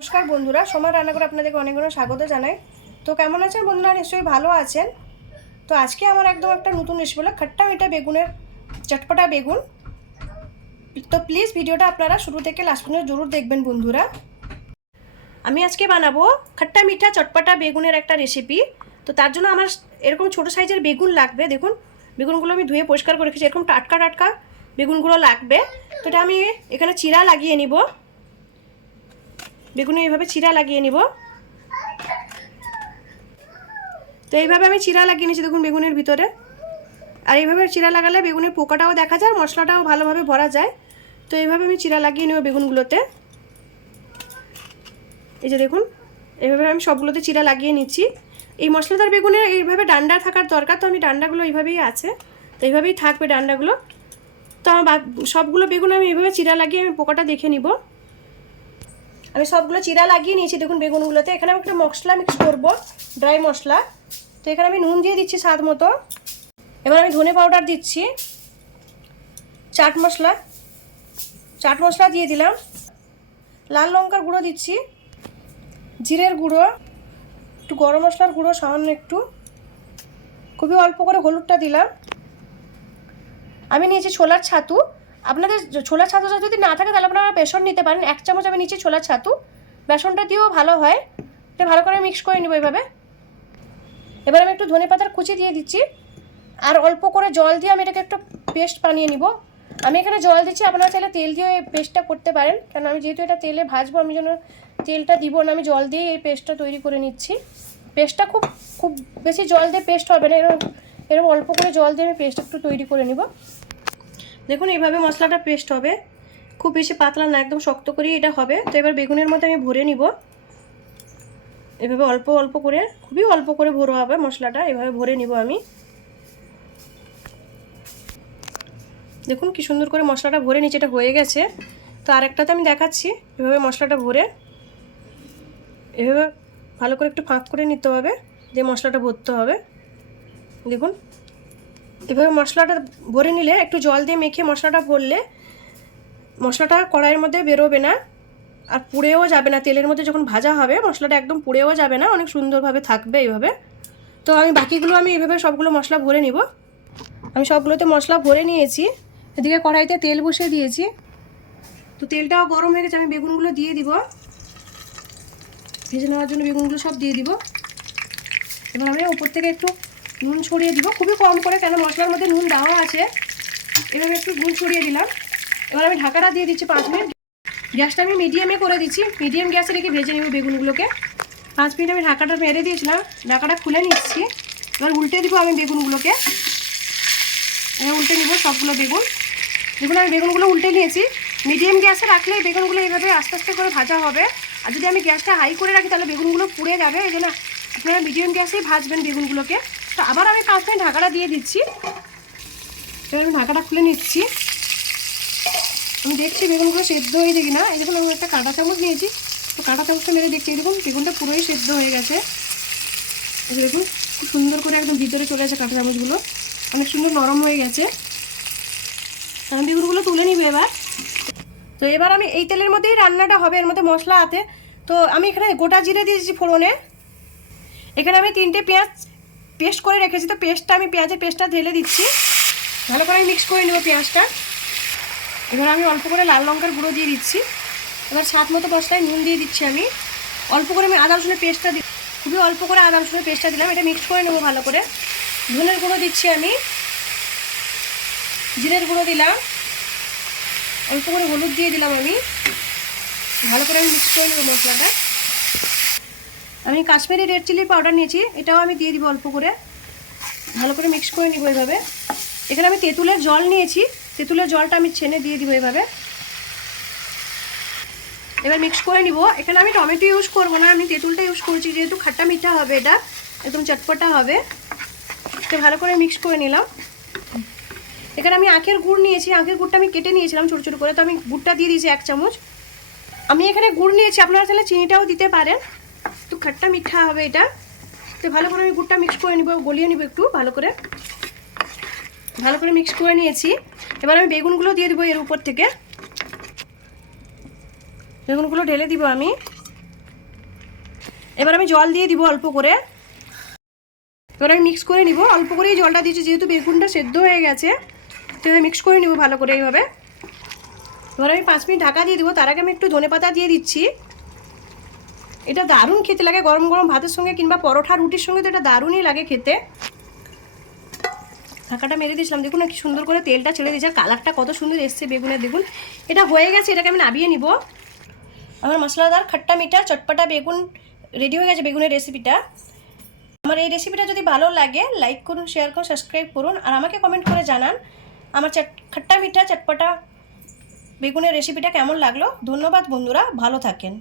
নমস্কার বন্ধুরা, সোমার রান্নাঘরে আপনাদেরকে অনেক অনেক স্বাগত জানাই। তো কেমন আছেন বন্ধুরা? নিশ্চয়ই ভালো আছেন। তো আজকে আমার একদম একটা নতুন রেসিপি হলো খট্টা মিঠা বেগুনের চটপটা বেগুন। তো প্লিজ ভিডিওটা আপনারা শুরু থেকে লাস্ট পর্যন্ত জরুর দেখবেন বন্ধুরা। আমি আজকে বানাবো খট্টা মিঠা চটপটা বেগুনের একটা রেসিপি। তো তার জন্য আমার এরকম ছোটো সাইজের বেগুন লাগবে। দেখুন বেগুনগুলো আমি ধুয়ে পরিষ্কার করে রেখেছি, এরকম টাটকা টাটকা বেগুনগুলো লাগবে। তো এটা আমি এখানে চিরা লাগিয়ে নিব, বেগুনে এইভাবে চিরা লাগিয়ে নিব। তো এইভাবে আমি চিরা লাগিয়ে নিয়েছি দেখুন বেগুনের ভিতরে। আর এইভাবে চিরা লাগালে বেগুনের পোকাটাও দেখা যায়, মশলাটাও ভালোভাবে ভরা যায়। তো এইভাবে আমি চিরা লাগিয়ে নেব বেগুনগুলোতে। এই যে দেখুন এইভাবে আমি সবগুলোতে চিরা লাগিয়ে নিচ্ছি। এই মশলাদার বেগুনের এইভাবে ডান্ডা থাকার দরকার, তো আমি ডান্ডাগুলো এইভাবেই আছে, তো এইভাবেই থাকবে ডান্ডাগুলো। তো আমার সবগুলো বেগুন আমি এইভাবে চিরা লাগিয়ে আমি পোকাটা দেখে নিব। আমি সবগুলো চিরা লাগিয়ে নিয়েছি দেখুন বেগুনগুলোতে। এখানে আমি একটা মশলা মিক্স করবো, ড্রাই মশলা। তো এখানে আমি নুন দিয়ে দিচ্ছি স্বাদ মতো। এবার আমি ধনে পাউডার দিচ্ছি, চাট মশলা দিয়ে দিলাম, লাল লঙ্কার গুঁড়ো দিচ্ছি, জিরের গুঁড়ো, একটু গরম মশলার গুঁড়ো সামান্য একটু, খুবই অল্প করে হলুদটা দিলাম। আমি নিয়েছি ছোলার ছাতু। আপনাদের ছোলার ছাতুটা যদি না থাকে তাহলে আপনারা বেসন নিতে পারেন। 1 চামচ আমি নিচ্ছি ছোলার ছাতু, বেসনটা দিয়েও ভালো হয়। এটা ভালো করে মিক্স করে নেব এইভাবে। এবার আমি একটু ধনে পাতার কুচি দিয়ে দিচ্ছি, আর অল্প করে জল দিয়ে আমি এটাকে একটু পেস্ট বানিয়ে নিব। আমি এখানে জল দিচ্ছি, আপনারা চাইলে তেল দিয়ে এই পেস্টটা করতে পারেন, কারণ আমি যেহেতু এটা তেলে ভাজবো আমি যেন তেলটা দিব না, আমি জল দিয়ে এই পেস্টটা তৈরি করে নিচ্ছি। পেস্টটা খুব বেশি জল দিয়ে পেস্ট হবে না, এরকম অল্প করে জল দিয়ে আমি পেস্ট একটু তৈরি করে নিব। দেখুন এইভাবে মশলাটা পেস্ট হবে, খুব বেশি পাতলা না, একদম শক্ত করেই এটা হবে। তো এবার বেগুনের মধ্যে আমি ভরে নিব এভাবে অল্প অল্প করে, খুবই অল্প করে ভরা হবে মশলাটা, এভাবে ভরে নিব আমি। দেখুন কি সুন্দর করে মশলাটা ভরে নিচে, এটা হয়ে গেছে। তো আরেকটাতে আমি দেখাচ্ছি, এভাবে মশলাটা ভরে এভাবে ভালো করে একটু ফাঁক করে নিতে হবে, দিয়ে মশলাটা ভরতে হবে। দেখুন এভাবে মশলাটা ভরে নিলে, একটু জল দিয়ে মেখে মশলাটা ভরলে মশলাটা কড়াইয়ের মধ্যে বেরোবে না, আর পুড়েও যাবে না। তেলের মধ্যে যখন ভাজা হবে মশলাটা একদম পুড়েও যাবে না, অনেক সুন্দরভাবে থাকবে এইভাবে। তো আমি বাকিগুলো আমি এইভাবে সবগুলো মশলা ভরে নিব। আমি সবগুলোতে মশলা ভরে নিয়েছি। এদিকে কড়াইতে তেল বসিয়ে দিয়েছি, তো তেলটাও গরম হয়ে গেছে। আমি বেগুনগুলো দিয়ে দিব, ভেজে নেওয়ার জন্য বেগুনগুলো সব দিয়ে দিব। এবার আমি উপর থেকে একটু নুন ছড়িয়ে দিব, খুবই কম করে, কেন মশলার মধ্যে নুন দেওয়া আছে। এবার একটু নুন ছড়িয়ে দিলাম। এবার আমি ঢাকাটা দিয়ে দিচ্ছি 5 মিনিট। গ্যাসটা আমি মিডিয়ামে করে দিচ্ছি, মিডিয়াম গ্যাসে রেখে ভেজে নেব বেগুনগুলোকে। 5 মিনিট আমি ঢাকাটা মেরে দিয়েছিলাম, ঢাকাটা খুলে নিচ্ছি। এবার উল্টে দিব আমি বেগুনগুলোকে, এবার উল্টে নিব সবগুলো বেগুন। দেখুন আমি বেগুনগুলো উল্টে নিয়েছি। মিডিয়াম গ্যাসে রাখলে বেগুনগুলো এইভাবে আস্তে আস্তে করে ভাজা হবে, আর যদি আমি গ্যাসটা হাই করে রাখি তাহলে বেগুনগুলো পুড়ে যাবে। এই জন্য আপনারা মিডিয়াম গ্যাসেই ভাজবেন বেগুনগুলোকে। তো আবার আমি 5 মিনিট ঢাকাটা দিয়ে দিচ্ছি। এবার আমি ঢাকাটা খুলে নিচ্ছি। আমি দেখছি বেগুনগুলো সেদ্ধ হয়েছে কিনা। এই দেখুন আমি একটা কাঁটা চামচ নিয়েছি, তো কাঁটা চামচটা মেরে দেখছি, এই দেখুন বেগুনটা পুরোই সেদ্ধ হয়ে গেছে। এই দেখুন খুব সুন্দর করে একদম ভিতরে চলে আসে কাঁটা চামচগুলো, অনেক সুন্দর নরম হয়ে গেছে। আমি বেগুনগুলো তুলে নিব এবার। তো এবার আমি এই তেলের মধ্যেই রান্নাটা হবে, এর মধ্যে মশলা আছে। তো আমি এখানে গোটা জিরে দিয়েছি ফোড়নে। এখানে আমি 3টে পেঁয়াজ পেস্ট করে রেখেছি, তো পেঁয়াজের পেস্টটা ঢেলে দিচ্ছি। ভালো করে মিক্স করে নেব পেঁয়াজটা। এবার আমি অল্প করে লাল লঙ্কার গুঁড়ো দিয়ে দিচ্ছি। এবার স্বাদ মতো মশলায় নুন দিয়ে দিচ্ছি আমি। অল্প করে আমি আদা রসুনের পেস্টটা দিই, খুবই অল্প করে আদা রসুনের পেস্টটা দিলাম। এটা মিক্স করে নেবো ভালো করে। ধনের গুঁড়ো দিচ্ছি আমি, জিরের গুঁড়ো দিলাম, অল্প করে হলুদ দিয়ে দিলাম আমি। ভালো করে আমি মিক্স করে নেবো মশলাটা। আমি কাশ্মীরি রেড চিলি পাউডার নিয়েছি, এটাও আমি দিয়ে দিব অল্প করে। ভালো করে মিক্স করে নিব এইভাবে। এখানে আমি তেঁতুলের জল নিয়েছি, তেঁতুলের জলটা আমি ছেনে দিয়ে দিব এইভাবে। এবার মিক্স করে নিব। এখানে আমি টমেটো ইউজ করব না, আমি তেঁতুলটা ইউজ করছি, যেহেতু খাট্টা মিঠা হবে, এটা একদম চটপটা হবে। তো ভালো করে মিক্স করে নিলাম। এখানে আমি আখের গুড় নিয়েছি, আখের গুড়টা আমি কেটে নিয়েছিলাম ছোটো ছোটো করে, তো আমি গুড়টা দিয়ে দিয়েছি 1 চামচ। আমি এখানে গুড় নিয়েছি, আপনারা চাইলে চিনিটাও দিতে পারেন, তো খাট্টা মিঠা হবে এটা। তো ভালো করে আমি গুড়টা মিক্স করে নিব, গলিয়ে নিব একটু ভালো করে। মিক্স করে নিয়েছি। এবার আমি বেগুনগুলো দিয়ে দেবো এর উপর থেকে, বেগুনগুলো ঢেলে দিব আমি। এবার আমি জল দিয়ে দিব অল্প করে। এবার আমি মিক্স করে নিব, অল্প করেই জলটা দিয়েছি যেহেতু বেগুনটা সেদ্ধ হয়ে গেছে, তো আমি মিক্স করে নিব ভালো করে এইভাবে। এবার আমি 5 মিনিট ঢাকা দিয়ে দিব। তার আগে আমি একটু ধনেপাতা দিয়ে দিচ্ছি। এটা দারুণ খেতে লাগে গরম গরম ভাতের সঙ্গে কিংবা পরোটা রুটির সঙ্গে, তো এটা দারুণই লাগে খেতে। ঢাকাটা মেরে দিয়েছিলাম, দেখুন কি সুন্দর করে তেলটা ছেড়ে দিয়েছে, কালারটা কত সুন্দর এসছে বেগুনের। দেখুন এটা হয়ে গেছে, এটাকে আমি নামিয়ে নিব। আমার মশলাদার খাট্টা মিঠা চটপটা বেগুন রেডি হয়ে গেছে, বেগুনের রেসিপিটা। আমার এই রেসিপিটা যদি ভালো লাগে লাইক করুন, শেয়ার করুন, সাবস্ক্রাইব করুন, আর আমাকে কমেন্ট করে জানান আমার খাট্টা মিঠা চটপটা বেগুনের রেসিপিটা কেমন লাগলো। ধন্যবাদ বন্ধুরা, ভালো থাকেন।